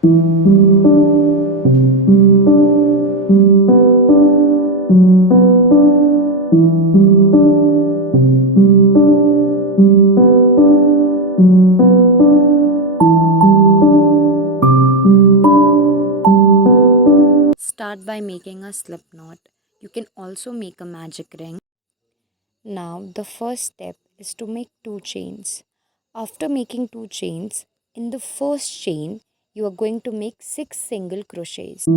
Start by making a slip knot. You can also make a magic ring. Now, the first step is to make two chains. After making two chains, in the first chain, you are going to make 6 single crochets.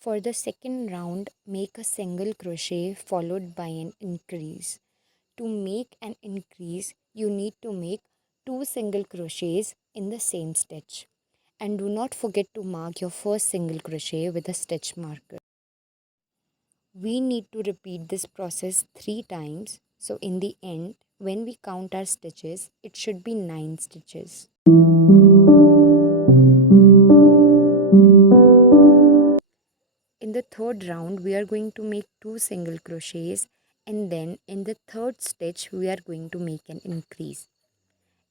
For the second round, make a single crochet followed by an increase. To make an increase, you need to make 2 single crochets in the same stitch. And do not forget to mark your first single crochet with a stitch marker. We need to repeat this process 3 times. So in the end, when we count our stitches, it should be 9 stitches. In the third round, we are going to make 2 single crochets, and then in the third stitch, we are going to make an increase.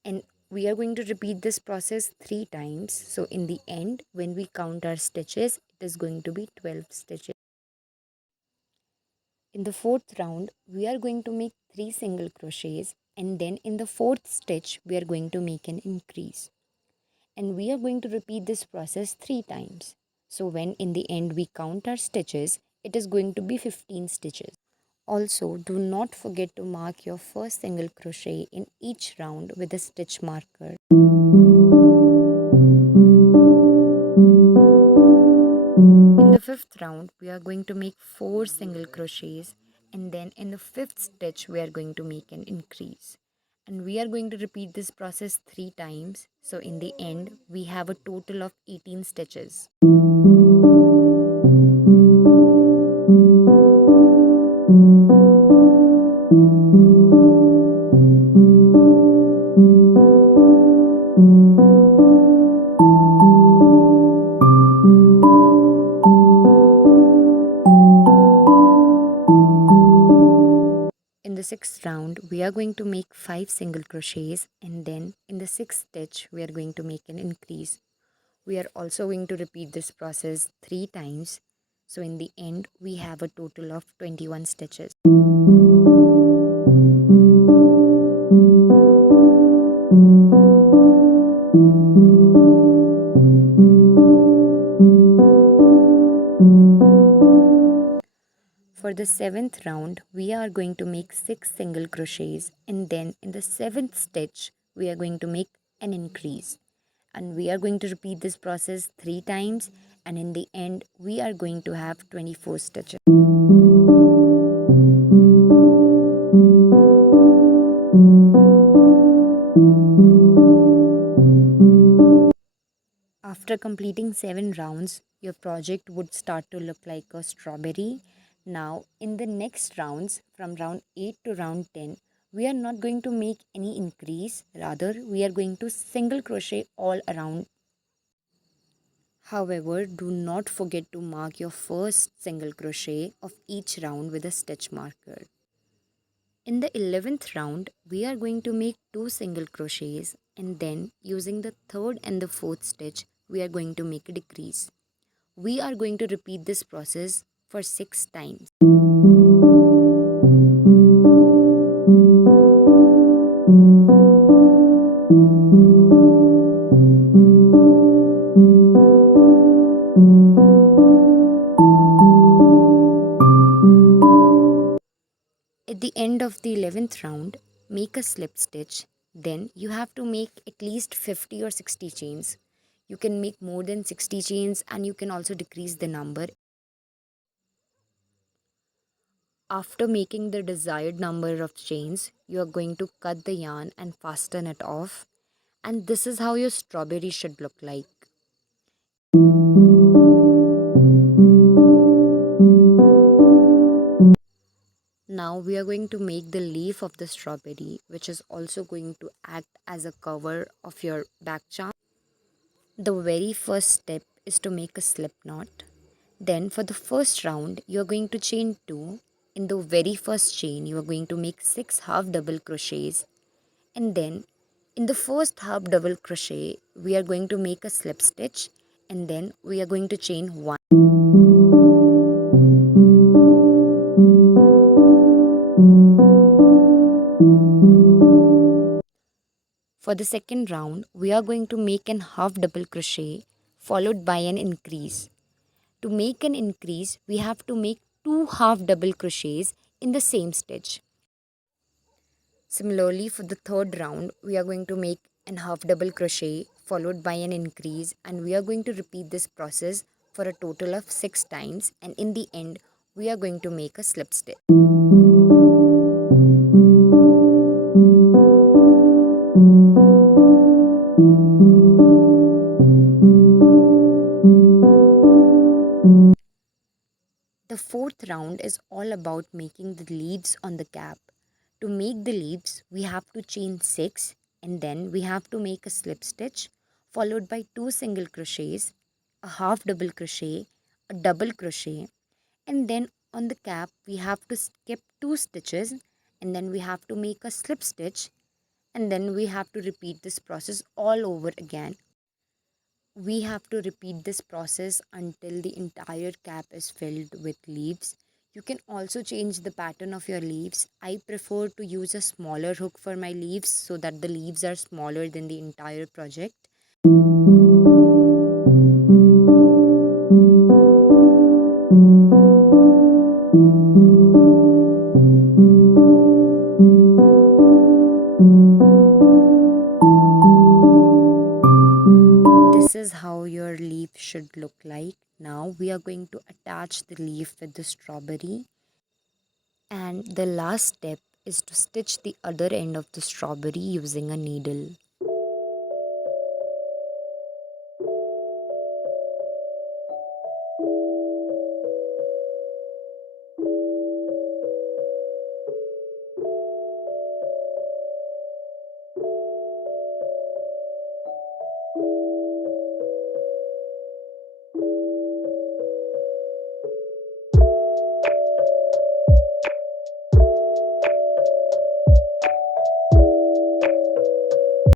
And we are going to repeat this process 3 times. So in the end, when we count our stitches, it is going to be 12 stitches. In the fourth round, we are going to make 3 single crochets, and then in the fourth stitch, we are going to make an increase. And we are going to repeat this process 3 times. So when in the end we count our stitches, it is going to be 15 stitches. Also, do not forget to mark your first single crochet in each round with a stitch marker. In the fifth round, we are going to make 4 single crochets, and then in the fifth stitch, we are going to make an increase. And we are going to repeat this process 3 times. So in the end, we have a total of 18 stitches. In the sixth round, we are going to make 5 single crochets, and then in the sixth stitch, we are going to make an increase. We are also going to repeat this process 3 times. So in the end, we have a total of 21 stitches. For the seventh round, we are going to make 6 single crochets, and then in the seventh stitch, we are going to make an increase. And we are going to repeat this process 3 times, and in the end, we are going to have 24 stitches. After completing 7 rounds, your project would start to look like a strawberry. Now, in the next rounds, from round 8 to round 10, we are not going to make any increase. Rather, we are going to single crochet all around. However, do not forget to mark your first single crochet of each round with a stitch marker. In the 11th round, we are going to make 2 single crochets, and then using the third and the fourth stitch, we are going to make a decrease. We are going to repeat this process for 6 times. At the end of the 11th round, make a slip stitch. Then you have to make at least 50 or 60 chains. You can make more than 60 chains, and you can also decrease the number. After making the desired number of chains, you are going to cut the yarn and fasten it off. And this is how your strawberry should look like. Now we are going to make the leaf of the strawberry, which is also going to act as a cover of your back charm. The very first step is to make a slip knot. Then for the first round, you are going to chain 2. In the very first chain, you are going to make 6 half double crochets. And then in the first half double crochet, we are going to make a slip stitch. And then we are going to chain 1. For the second round, we are going to make an half double crochet followed by an increase. To make an increase, we have to make 2 half double crochets in the same stitch. Similarly, for the third round, we are going to make an half double crochet followed by an increase, and we are going to repeat this process for a total of 6 times, and in the end, we are going to make a slip stitch. The fourth round is all about making the leaves on the cap. To make the leaves, we have to chain 6 and then we have to make a slip stitch followed by 2 single crochets, a half double crochet, a double crochet, and then on the cap we have to skip 2 stitches and then we have to make a slip stitch and then we have to repeat this process all over again. We have to repeat this process until the entire cap is filled with leaves. You can also change the pattern of your leaves. I prefer to use a smaller hook for my leaves so that the leaves are smaller than the entire project. This is how your leaf should look like. Now we are going to attach the leaf with the strawberry, and the last step is to stitch the other end of the strawberry using a needle.